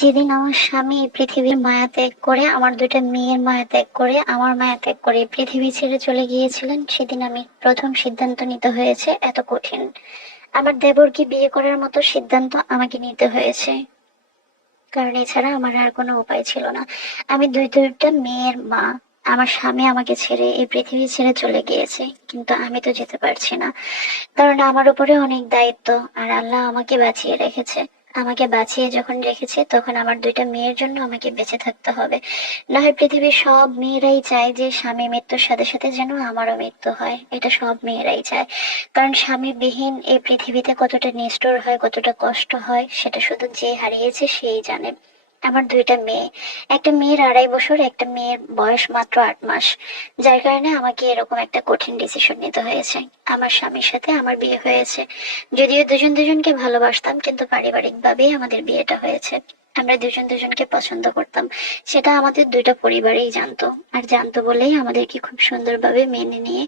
যেদিন আমার স্বামী এই পৃথিবীর মায়া ত্যাগ করে, আমার দুইটা মেয়ের মায়া ত্যাগ করে, আমার মায়া ত্যাগ করে পৃথিবী ছেড়ে চলে গিয়েছিলেন, সেদিন আমি প্রথম সিদ্ধান্ত নিতে হয়েছে এত কঠিন। আমার দেবরকে বিয়ে করার মতো সিদ্ধান্ত আমাকে নিতে হয়েছে, কারণ এছাড়া আমার আর কোনো উপায় ছিল না। আমি দুইটা মেয়ের মা। আমার স্বামী আমাকে ছেড়ে এই পৃথিবী ছেড়ে চলে গিয়েছে, কিন্তু আমি তো যেতে পারছি না, কারণ আমার উপরে অনেক দায়িত্ব। আর আল্লাহ আমাকে বাঁচিয়ে রেখেছে। আমাকে বাঁচিয়ে যখন রেখেছে, তখন আমার দুইটা মেয়ের জন্য আমাকে বেঁচে থাকতে হবে। না হয় পৃথিবীর সব মেয়েরাই চায় যে স্বামী মৃত্যুর সাথে সাথে যেন আমারও মৃত্যু হয়, এটা সব মেয়েরাই চায়। কারণ স্বামী বিহীন এই পৃথিবীতে কতটা নিষ্ঠুর হয়, কতটা কষ্ট হয়, সেটা শুধু যে হারিয়েছে সেই জানে। আমার দুইটা মেয়ে, একটা মেয়ের 2.5 বছর, একটা মেয়ের বয়স মাত্র 8 মাস, যার কারণে আমাকে এরকম একটা কঠিন ডিসিশন নিতে হয়েছে। আমার স্বামীর সাথে আমার বিয়ে হয়েছে, যদিও দুজন দুজনকে ভালোবাসতাম, কিন্তু পারিবারিক ভাবেই আমাদের বিয়েটা হয়েছে। আমরা দুজন দুজনকে পছন্দ করতাম, সেটা আমাদের দুইটা পরিবারেই জানতো। আর জানতো বলেই আমাদেরকে খুব সুন্দরভাবে মেনে নিয়ে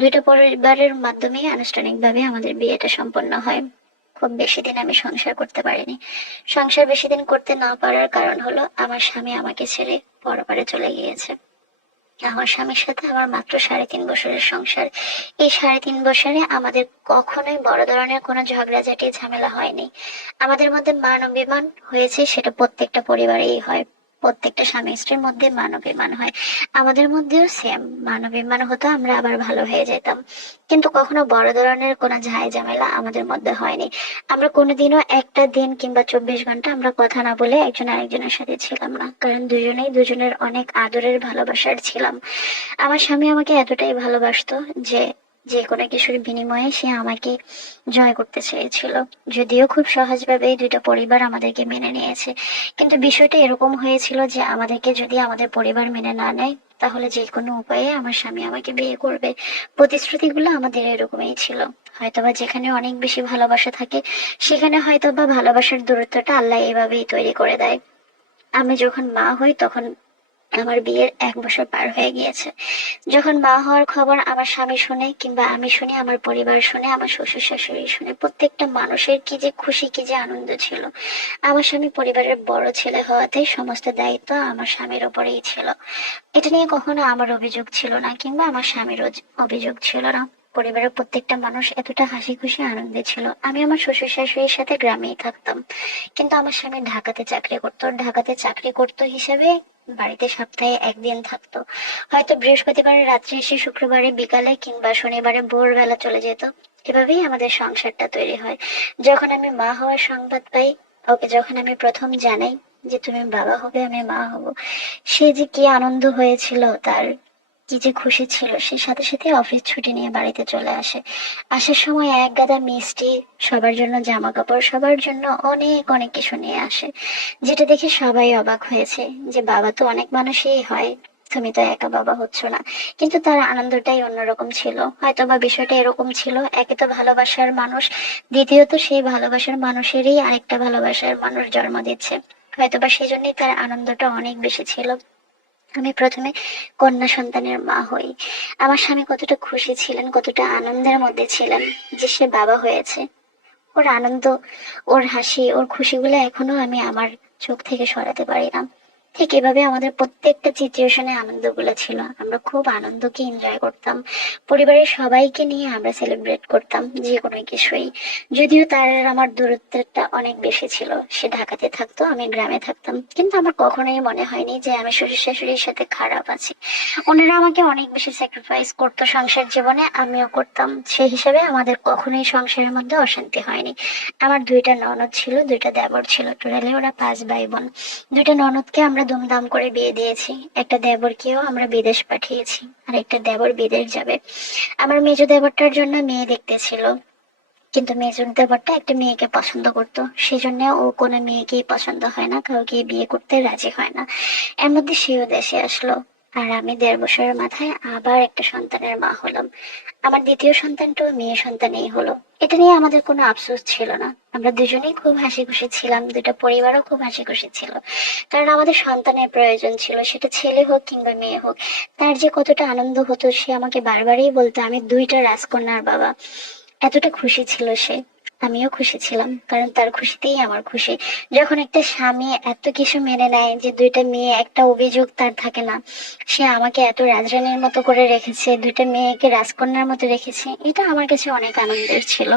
দুইটা পরিবারের মাধ্যমে আনুষ্ঠানিকভাবে আমাদের বিয়েটা সম্পন্ন হয়। খুব বেশি দিন আমি সংসার করতে পারিনি। সংসার বেশি দিন করতে না পারার কারণ হলো আমার স্বামী আমাকে ছেড়ে পরপারে চলে গিয়েছে। আমার স্বামীর সাথে আমার মাত্র 3.5 বছরের সংসার। এই 3.5 বছরে আমাদের কখনোই বড় ধরনের কোনো ঝগড়াঝাটি ঝামেলা হয়নি। আমাদের মধ্যে মান অভিমান হয়েছে, সেটা প্রত্যেকটা পরিবারেই হয়। প্রত্যেকটা স্বামী স্ত্রীর মধ্যে মান অভিমান হয়। আমাদের মধ্যেও সেম মান অভিমান হতো, আমরা আবার ভালো হয়ে যেতাম। কিন্তু কখনো বড় ধরনের কোনো ঝামেলা আমাদের মধ্যে হয়নি। আমরা কোনোদিনও একটা দিন কিংবা 24 ঘন্টা আমরা কথা না বলে একজন আরেকজনের সাথে ছিলাম না, কারণ দুজনেই দুজনের অনেক আদরের ভালোবাসার ছিলাম। আমার স্বামী আমাকে এতটাই ভালোবাসতো যে যে কোনো কিছুর বিনিময়ে সে আমাকে জয় করতে চেয়েছিল। যদিও খুব সহজভাবেই দুইটা পরিবার আমাদেরকে মেনে নিয়েছে, কিন্তু বিষয়টা এরকম হয়েছিল যে আমাদেরকে যদি আমাদের পরিবার মেনে না নেয়, তাহলে যে কোনো উপায়ে আমার স্বামী আমাকে বিয়ে করবে। প্রতিশ্রুতিগুলো আমাদের এরকমই ছিল। হয়তোবা যেখানে অনেক বেশি ভালোবাসা থাকে, সেখানে হয়তোবা ভালোবাসার দূরত্বটা আল্লাহ এভাবেই তৈরি করে দেয়। আমি যখন মা হই, তখন আমার বিয়ের 1 বছর পার হয়ে গিয়েছে। যখন মা হওয়ার খবর আমার স্বামী শুনে, কিংবা আমি শুনি, আমার পরিবার শুনে, আমার শ্বশুর শাশুড়ি শুনে, প্রত্যেকটা মানুষের কি যে খুশি, কি যে আনন্দ ছিল। আমার স্বামী পরিবারের বড় ছেলে হওয়াতে সমস্ত দায়িত্ব আমার স্বামীর ওপরেই ছিল। এটা নিয়ে কখনো আমার অভিযোগ ছিল না, কিংবা আমার স্বামীর অভিযোগ ছিল না। পরিবারের প্রত্যেকটা মানুষ এতটা হাসি খুশি আনন্দে ছিল। আমি আমার শ্বশুর শাশুড়ির সাথে গ্রামেই থাকতাম, কিন্তু আমার স্বামী ঢাকাতে চাকরি করতো। ঢাকাতে চাকরি করতো হিসেবে বাড়িতে সপ্তাহে একদিন থাকতো। হয়তো বৃহস্পতিবারে রাত্রে এসে শুক্রবারে বিকালে কিংবা শনিবারে ভোরবেলা চলে যেত। এভাবেই আমাদের সংসারটা তৈরি হয়। যখন আমি মা হওয়ার সংবাদ পাই, ওকে যখন আমি প্রথম জানাই যে তুমি বাবা হবে, আমি মা হব, সে যে কি আনন্দ হয়েছিল তার, কি যে খুশি ছিল, সে সাথে সাথে অফিস ছুটি নিয়ে বাড়িতে চলে আসে। আসার সময় এক গাদা মিষ্টি, সবার জন্য জামা কাপড়, সবার জন্য অনেক অনেক কিছু নিয়ে আসে। যেটা দেখে সবাই অবাক হয়েছে যে বাবা তো অনেক মানুষই হয়, তুমি তো একা বাবা হচ্ছ না। কিন্তু তার আনন্দটাই অন্যরকম ছিল। হয়তো বা বিষয়টা এরকম ছিল, একে তো ভালোবাসার মানুষ, দ্বিতীয়ত সেই ভালোবাসার মানুষেরই আরেকটা ভালোবাসার মানুষ জন্ম দিচ্ছে। হয়তোবা সেজন্যই তার আনন্দটা অনেক বেশি ছিল। আমি প্রথমে কন্যা সন্তানের মা হই। আমার স্বামী কতটা খুশি ছিলেন, কতটা আনন্দের মধ্যে ছিলেন যে সে বাবা হয়েছে। ওর আনন্দ, ওর হাসি, ওর খুশিগুলো এখনো আমি আমার চোখ থেকে সরাতে পারি না। ঠিক এভাবে আমাদের প্রত্যেকটা সিচুয়েশনে আনন্দগুলো ছিল। আমরা খুব আনন্দকে এনজয় করতাম। পরিবারের সবাইকে নিয়ে আমরা সেলিব্রেট করতাম যে কোনো কিছুই। যদিও তার আর আমার দূরত্বটা অনেক বেশি ছিল, সে ঢাকাতে থাকতো, আমি গ্রামে থাকতাম, কিন্তু আমার কখনোই মনে হয়নি যে আমি শ্বশুর শাশুড়ির সাথে খারাপ আছি। ওনারা আমাকে অনেক বেশি স্যাক্রিফাইস করতো সংসার জীবনে, আমিও করতাম। সেই হিসেবে আমাদের কখনোই সংসারের মধ্যে অশান্তি হয়নি। আমার দুইটা ননদ ছিল, দুইটা দেবর ছিল, টোটালি ওরা 5 ভাই বোন। দুইটা ননদকে আমরা দুমদাম করে বিয়ে দিয়েছি। একটা দেবরকেও আমরা বিদেশ পাঠিয়েছি, আর একটা দেবর বিদেশ যাবে। আমার মেজ দেবরটার জন্য মেয়ে দেখতেছিল, কিন্তু মেজর দেবরটা একটা মেয়েকে পছন্দ করতো, সেজন্য ও কোনো মেয়েকেই পছন্দ হয় না, কাউকে বিয়ে করতে রাজি হয় না। এর মধ্যে সেও দেশে আসলো, আর আমি 1.5 বছরের মাথায় আবার একটা সন্তানের মা হলাম। আমার দ্বিতীয় সন্তানটাও মেয়ে সন্তানই হলো। এটা নিয়ে আমাদের কোনো আফসোস ছিল না। আমরা দুজনেই খুব হাসি খুশি ছিলাম, দুটা পরিবারও খুব হাসি খুশি ছিল। কারণ আমাদের সন্তানের প্রয়োজন ছিল, সেটা ছেলে হোক কিংবা মেয়ে হোক। তার যে কতটা আনন্দ হতো, সে আমাকে বারবারই বলতো আমি দুইটা রাজকন্যার বাবা। এতটা খুশি ছিল সে। আমিও খুশি ছিলাম, কারণ তার খুশিতেই আমার খুশি। যখন একটা স্বামী এত কিছু মেনে নেয়, যে দুইটা মেয়ে, একটা অভিযোগ তার থাকে না, সে আমাকে এত রাজরানীর মতো করে রেখেছে, দুইটা মেয়েকে রাজকন্যার মতো রেখেছে, এটা আমার কাছে অনেক আনন্দের ছিল।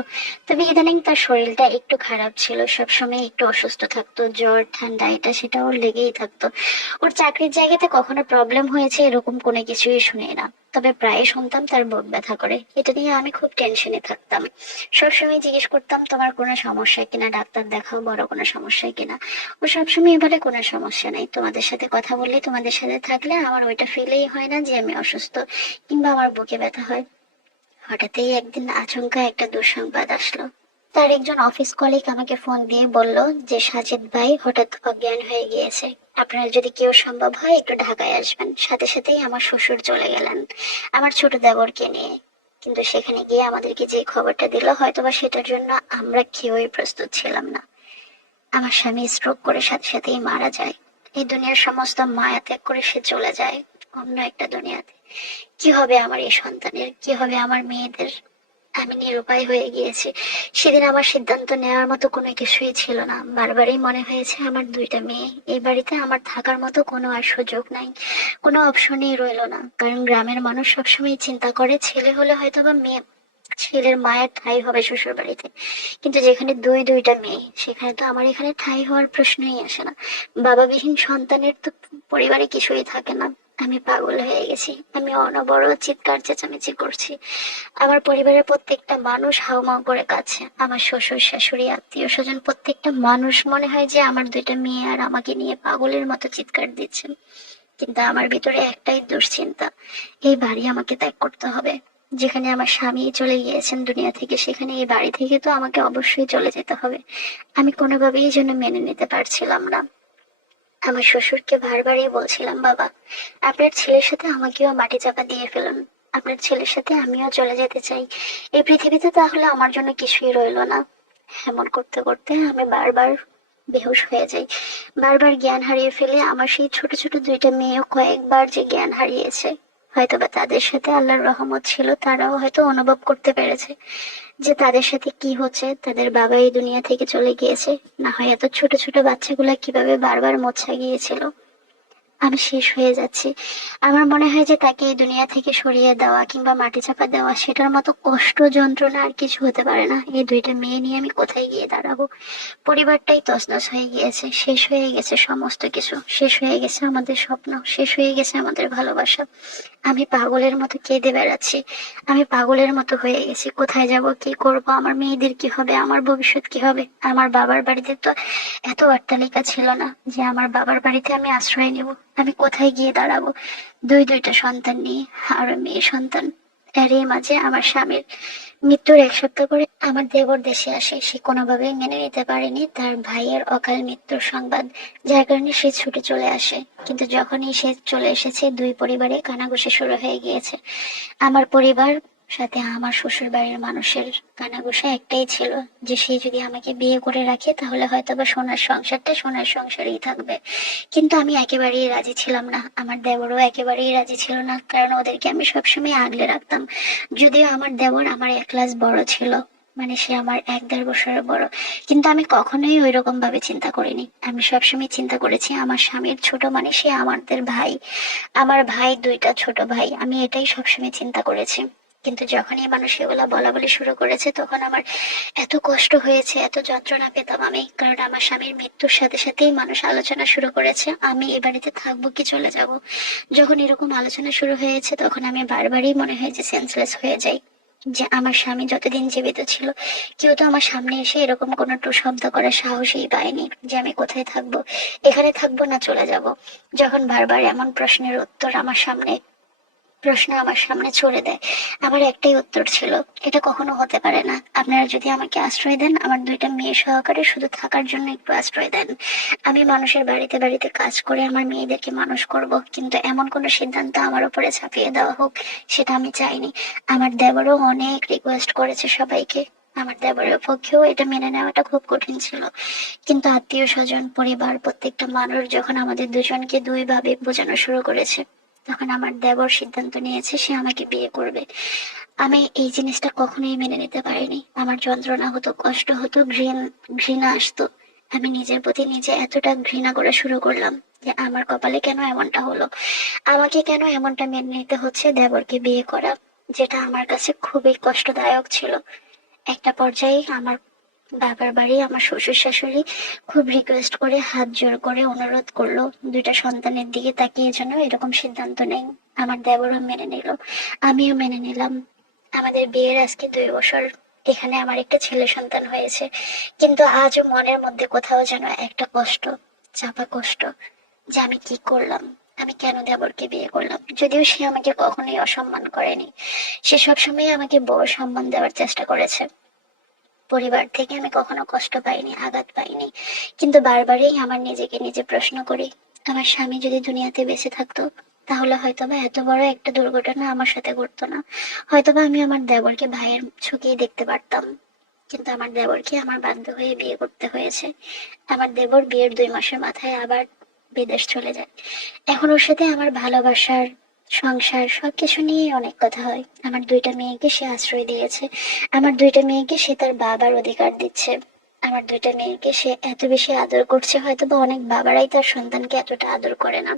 তবে ইদানিং তার শরীরটা একটু খারাপ ছিল, সবসময় একটু অসুস্থ থাকতো, জ্বর ঠান্ডা এটা সেটা ওর লেগেই থাকতো। ওর চাকরির জায়গাতে কখনো প্রবলেম হয়েছে এরকম কোনো কিছুই শুনি না, তবে প্রায় শুনতাম তার বুক ব্যথা করে। এটা নিয়ে আমি খুব টেনশনে থাকতাম, সবসময় জিজ্ঞেস করতাম তোমার কোনো সমস্যা কিনা, ডাক্তার দেখাও, বড় কোনো সমস্যা কিনা। ও সবসময় বলে কোনো সমস্যা নেই, তোমাদের সাথে কথা বললে, তোমাদের সাথে থাকলে আমার ওইটা ফিলেই হয় না যে আমি অসুস্থ কিংবা আমার বুকে ব্যথা হয়। হঠাৎই একদিন আচমকা একটা দুঃসংবাদ আসলো। তার একজন অফিস কলিগ আমাকে ফোন দিয়ে বলল যে সাজিদ ভাই হঠাৎ অজ্ঞান হয়ে গিয়েছে, আপনার যদি কেউ সম্ভব হয় একটু ঢাকায় আসবেন। সাথে সাথেই আমার শ্বশুর চলে গেলেন আমার ছোট দেবরকে নিয়ে। কিন্তু সেখানে গিয়ে আমাদেরকে যে খবরটা দিল, হয়তোবা সেটার জন্য আমরা কেউই প্রস্তুত ছিলাম না। আমার স্বামী স্ট্রোক করে সাথে সাথেই মারা যায়। এই দুনিয়ার সমস্ত মায়া ত্যাগ করে সে চলে যায় অন্য একটা দুনিয়াতে। কি হবে আমার এই সন্তানের, কি হবে আমার মেয়েদের? আমি নিরুপায় হয়ে গিয়েছি। সেদিন আমার সিদ্ধান্ত নেওয়ার মতো কোনো কিছুই ছিল না। বারবারই মনে হয়েছে আমার দুইটা মেয়ে, এই বাড়িতে আমার থাকার মতো কোনো আর সুযোগ নাই, কোনো অপশনই রইলো না। কারণ গ্রামের মানুষ সবসময় চিন্তা করে ছেলে হলে হয়তো বা মেয়ে, ছেলের মায়ের ঠাঁই হবে শ্বশুর বাড়িতে। কিন্তু যেখানে দুইটা মেয়ে, সেখানে তো আমার এখানে ঠাঁই হওয়ার প্রশ্নই আসে না। বাবাবিহীন সন্তানের তো পরিবারে কিছুই থাকে না। আমি পাগল হয়ে গেছি, আমি অনবরত চিৎকার চেঁচামেচি করছি। আমার পরিবারের প্রত্যেকটা মানুষ হাউমাউ করে কাছে, আমার শ্বশুর শাশুড়ি আত্মীয় স্বজন প্রত্যেকটা মানুষ মনে হয় যে আমার দুইটা মেয়ে আর আমাকে নিয়ে পাগলের মতো চিৎকার দিচ্ছেন। কিন্তু আমার ভিতরে একটাই দুশ্চিন্তা, এই বাড়ি আমাকে ত্যাগ করতে হবে। যেখানে আমার স্বামী চলে গিয়েছেন দুনিয়া থেকে, সেখানে এই বাড়ি থেকে তো আমাকে অবশ্যই চলে যেতে হবে। আমি কোনোভাবেই যেন মেনে নিতে পারছিলাম না। আমার শ্বশুরকে বারবারই বলছিলাম, বাবা আপনার ছেলের সাথে আমাকেও মাটি চাপা দিয়ে ফেলুন, আপনার ছেলের সাথে আমিও চলে যেতে চাই, এই পৃথিবীতে তাহলে আমার জন্য কিছুই রইলো না। এমন করতে করতে আমি বারবার বেহুশ হয়ে যাই, বারবার জ্ঞান হারিয়ে ফেলে। আমার সেই ছোট ছোট দুইটা মেয়েও কয়েকবার যে জ্ঞান হারিয়েছে, হয়তোবা তাদের সাথে আল্লাহর রহমত ছিল, তারাও হয়তো অনুভব করতে পেরেছে যে তাদের সাথে কি হচ্ছে, তাদের বাবা এই দুনিয়া থেকে চলে গিয়েছে। না হয় এত ছোট ছোট বাচ্চাগুলা কিভাবে বারবার মোছা গিয়েছিল। আমি শেষ হয়ে যাচ্ছি। আমার মনে হয় যে তাকে এই দুনিয়া থেকে সরিয়ে দেওয়া কিংবা মাটি চাপা দেওয়া, সেটার মতো কষ্ট যন্ত্রণা আর কিছু হতে পারে না। এই দুইটা মেয়ে নিয়ে আমি কোথায় গিয়ে দাঁড়াবো? পরিবারটাই তছনছ হয়ে গিয়েছে, শেষ হয়ে গেছে সমস্ত কিছু, শেষ হয়ে গেছে আমাদের স্বপ্ন, শেষ হয়ে গেছে আমাদের ভালোবাসা। আমি পাগলের মতো কেঁদে বেড়াচ্ছি, আমি পাগলের মতো হয়ে গেছি। কোথায় যাব, কি করব, আমার মেয়েদের কি হবে, আমার ভবিষ্যৎ কি হবে? আমার বাবার বাড়িতে তো এত অট্টালিকা ছিল না যে আমার বাবার বাড়িতে আমি আশ্রয় নেব। আমি কোথায় গিয়ে দাঁড়াবো দুইটা সন্তান নিয়ে, আর মেয়ে সন্তান। এরই মাঝে আমার স্বামীর মৃত্যুর 1 সপ্তাহ পরে আমার দেবর দেশে আসে। সে কোনোভাবেই মেনে নিতে পারেনি তার ভাইয়ের অকাল মৃত্যুর সংবাদ, যার কারণে সে ছুটে চলে আসে। কিন্তু যখনই সে চলে এসেছে, দুই পরিবারে কানাঘুষা শুরু হয়ে গিয়েছে। আমার পরিবার সাথে আমার শ্বশুর বাড়ির মানুষের কানাঘুষা একটাই ছিল, যে সে যদি আমাকে বিয়ে করে রাখে তাহলে হয়তো বা সোনার সংসারটা সোনার সংসারই থাকবে। কিন্তু আমি একেবারেই রাজি ছিলাম না, আমার দেবরও একেবারেই রাজি ছিল না, কারণ ওদেরকে আমি সবসময় আগলে রাখতাম। যদিও আমার দেবর আমার 1 ক্লাস বড় ছিল, মানে সে আমার 1-1.5 বছরের বড়, কিন্তু আমি কখনোই ওই রকম ভাবে চিন্তা করিনি। আমি সবসময় চিন্তা করেছি আমার স্বামীর ছোট মানে সে আমাদের ভাই, আমার ভাই দুইটা ছোট ভাই, আমি এটাই সবসময় চিন্তা করেছি। কিন্তু যখনই মানুষ এগুলা বলা বলি শুরু করেছে, তখন আমার এত কষ্ট হয়েছে, এত যন্ত্রণা পেতাম আমি, কারণ আমার স্বামীর মৃত্যুর সাথে সাথেই মানুষ আলোচনা শুরু করেছে আমি এ বাড়িতে থাকবো কি চলে যাব। যখন এরকম আলোচনা শুরু হয়েছে, তখন আমি বারবারই মনে হয় যে সেন্সলেস হয়ে যাই, যে আমার স্বামী যতদিন জীবিত ছিল কেউ তো আমার সামনে এসে এরকম কোনো টু শব্দ করার সাহসই পায়নি যে আমি কোথায় থাকবো, এখানে থাকবো না চলে যাব। যখন বারবার এমন প্রশ্ন আমার সামনে ছুড়ে দেয়, আমার একটাই উত্তর ছিল, এটা কখনো হতে পারে না। আপনারা যদি আমাকে আশ্রয় দেন, আমার দুইটা মেয়ে সহকারে শুধু থাকার জন্য একটু আশ্রয় দেন, আমি মানুষের বাড়িতে বাড়িতে কাজ করে আমার মেয়েদেরকে মানুষ করব, কিন্তু এমন কোনো সিদ্ধান্ত আমার উপরে চাপিয়ে দেওয়া হোক সেটা আমি চাইনি। আমার দেবরও অনেক রিকোয়েস্ট করেছে সবাইকে, আমার দেবরের পক্ষেও এটা মেনে নেওয়াটা খুব কঠিন ছিল। কিন্তু আত্মীয় স্বজন পরিবার প্রত্যেকটা মানুষ যখন আমাদের দুজনকে দুইভাবে বোঝানো শুরু করেছে, তখন আমার দেবর সিদ্ধান্ত নিয়েছে সে আমাকে বিয়ে করবে। আমি এই জিনিসটা কখনোই মেনে নিতে পারিনি। আমার যন্ত্রণা হতো, কষ্ট হতো, ঘৃণা আসতো। আমি নিজের প্রতি নিজে এতটা ঘৃণা করা শুরু করলাম যে আমার কপালে কেন এমনটা হলো, আমাকে কেন এমনটা মেনে নিতে হচ্ছে দেবরকে বিয়ে করা, যেটা আমার কাছে খুবই কষ্টদায়ক ছিল। একটা পর্যায়ে আমার বাবার বাড়ি আমার শ্বশুর শাশুড়ি খুব রিকোয়েস্ট করে, হাত জোর করে অনুরোধ করলো দুইটা সন্তানের দিকে তাকিয়ে যেন এরকম সিদ্ধান্ত নেই। আমার দেবরও মেনে নিল, আমিও মেনে নিলাম। আমাদের বিয়ের আজকে 2 বছর। এখানে আমার একটা ছেলে সন্তান হয়েছে, কিন্তু আজও মনের মধ্যে কোথাও যেন একটা কষ্ট, চাপা কষ্ট, যে আমি কি করলাম, আমি কেন দেবরকে বিয়ে করলাম। যদিও সে আমাকে কখনোই অসম্মান করেনি, সে সবসময় আমাকে বড় সম্মান দেওয়ার চেষ্টা করেছে। পরিবার থেকে আমি কখনো কষ্ট পাইনি, আঘাত পাইনি। কিন্তু বারবারই আমার নিজেকে নিজে প্রশ্ন করি, আমার স্বামী যদি দুনিয়াতে বেঁচে থাকতো, তাহলে হয়তোবা এত বড় একটা দুর্ঘটনা আমার সাথে ঘটতো না। হয়তোবা আমি আমার দেবরকে ভাইয়ের চোখেই দেখতে পারতাম। কিন্তু আমার দেবরকে আমার বাধ্য হয়ে বিয়ে করতে হয়েছে। আমার দেবর বিয়ের 2 মাসের মাথায় আবার বিদেশ চলে যায়। এখন ওর সাথে আমার ভালোবাসার, সংসার সবকিছু নিয়ে অনেক কথা হয়। আমার 2টা মেয়েকে সে আশ্রয় দিয়েছে, আমার 2টা মেয়েকে সে তার বাবার অধিকার দিচ্ছে। আমার 2টা মেয়েকে সে এত বেশি আদর করছে, হয়তো বা অনেক বাবারাই তার সন্তানকে এতটা আদর করে না।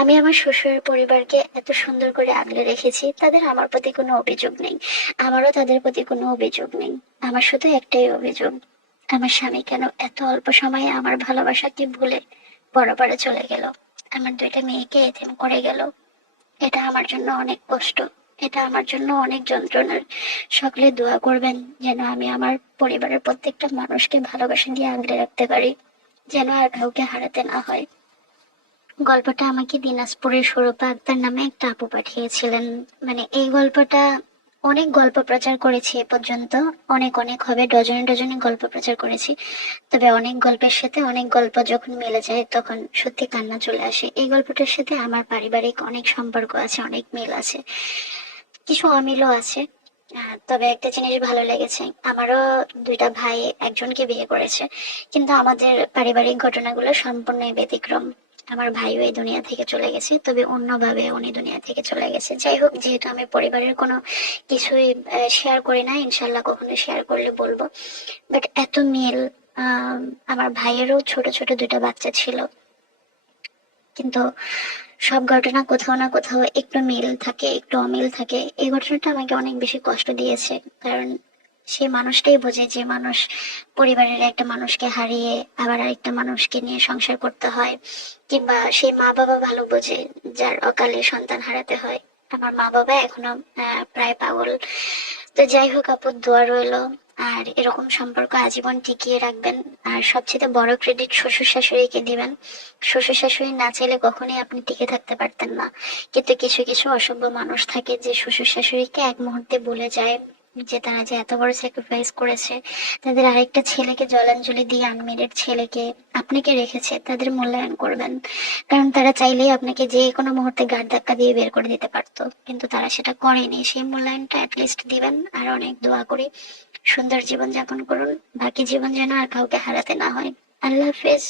আমি আমার শ্বশুরের পরিবারকে এত সুন্দর করে আগলে রেখেছি, তাদের আমার প্রতি কোনো অভিযোগ নেই, আমারও তাদের প্রতি কোনো অভিযোগ নেই। আমার শুধু একটাই অভিযোগ, আমার স্বামী কেন এত অল্প সময়ে আমার ভালোবাসাকে ভুলে পরপারে চলে গেল, আমার 2টা মেয়েকে এতিম করে গেল। এটা আমার জন্য অনেক কষ্ট, এটা আমার জন্য অনেক যন্ত্রণার। সকলে দোয়া করবেন যেন আমি আমার পরিবারের প্রত্যেকটা মানুষকে ভালোবাসা দিয়ে আগলে রাখতে পারি, যেন আর কাউকে হারাতে না হয়। গল্পটা আমাকে দিনাজপুরের সুরপা আক্তার নামে একটা আপু পাঠিয়েছিলেন। মানে এই গল্পটা অনেক গল্প প্রচার করেছি এ পর্যন্ত, অনেক অনেক হবে, ডজনে ডজনে গল্প প্রচার করেছি। তবে অনেক গল্পের সাথে অনেক গল্প যখন মিলে যায় তখন সত্যি কান্না চলে আসে। এই গল্পটার সাথে আমার পারিবারিক অনেক সম্পর্ক আছে, অনেক মিল আছে, কিছু অমিলও আছে। তবে একটা জিনিস ভালো লেগেছে, আমারও 2টা ভাই একজনকে বিয়ে করেছে, কিন্তু আমাদের পারিবারিক ঘটনাগুলো সম্পূর্ণই ব্যতিক্রম। আমার ভাইও এই দুনিয়া থেকে চলে গেছে, তবে অন্যভাবে উনি দুনিয়া থেকে চলে গেছে। যাই হোক, যেহেতু আমি পরিবারের কোনো কিছুই শেয়ার করি না, ইনশাল্লাহ কখনো শেয়ার করলে বলবো। বাট এত মিল। আহ আমার ভাইয়েরও ছোট ছোট 2টা বাচ্চা ছিল, কিন্তু সব ঘটনা কোথাও না কোথাও একটু মিল থাকে, একটু অমিল থাকে। এই ঘটনাটা আমাকে অনেক বেশি কষ্ট দিয়েছে, কারণ সে মানুষটাই বোঝে যে মানুষ পরিবারের একটা মানুষকে হারিয়ে আবার আরেকটা মানুষকে নিয়ে সংসার করতে হয়, কিংবা সেই মা বাবা ভালো বোঝে যার অকালে সন্তান হারাতে হয়। আমার মা বাবা এখনো প্রায় পাগল। তো যাই হোক আপু, দোয়া রইলো, আর এরকম সম্পর্ক আজীবন টিকিয়ে রাখবেন। আর সবচেয়ে বড় ক্রেডিট শ্বশুর শাশুড়িকে দিবেন। শ্বশুর শাশুড়ি না চাইলে কখনোই আপনি টিকে থাকতে পারতেন না। কিন্তু কিছু কিছু অসভ্য মানুষ থাকে যে শ্বশুর শাশুড়িকে এক মুহূর্তে বলে যায় যে তারা যে এত বড় স্যাক্রিফাইস করেছে, তাদের আরেকটা ছেলেকে জলাঞ্জলি দিয়ে আনমেরিড ছেলেকে আপনাকে রেখেছে, তাদের মূল্যায়ন করবেন। কারণ তারা চাইলেই আপনাকে যে কোনো মুহূর্তে গাড় ধাক্কা দিয়ে বের করে দিতে পারতো, কিন্তু তারা সেটা করেনি। সেই মূল্যায়নটা অ্যাটলিস্ট দিবেন। আর অনেক দোয়া করি সুন্দর জীবন যাপন করুন, বাকি জীবন যেন আর কাউকে হারাতে না হয়। আল্লাহ হাফেজ।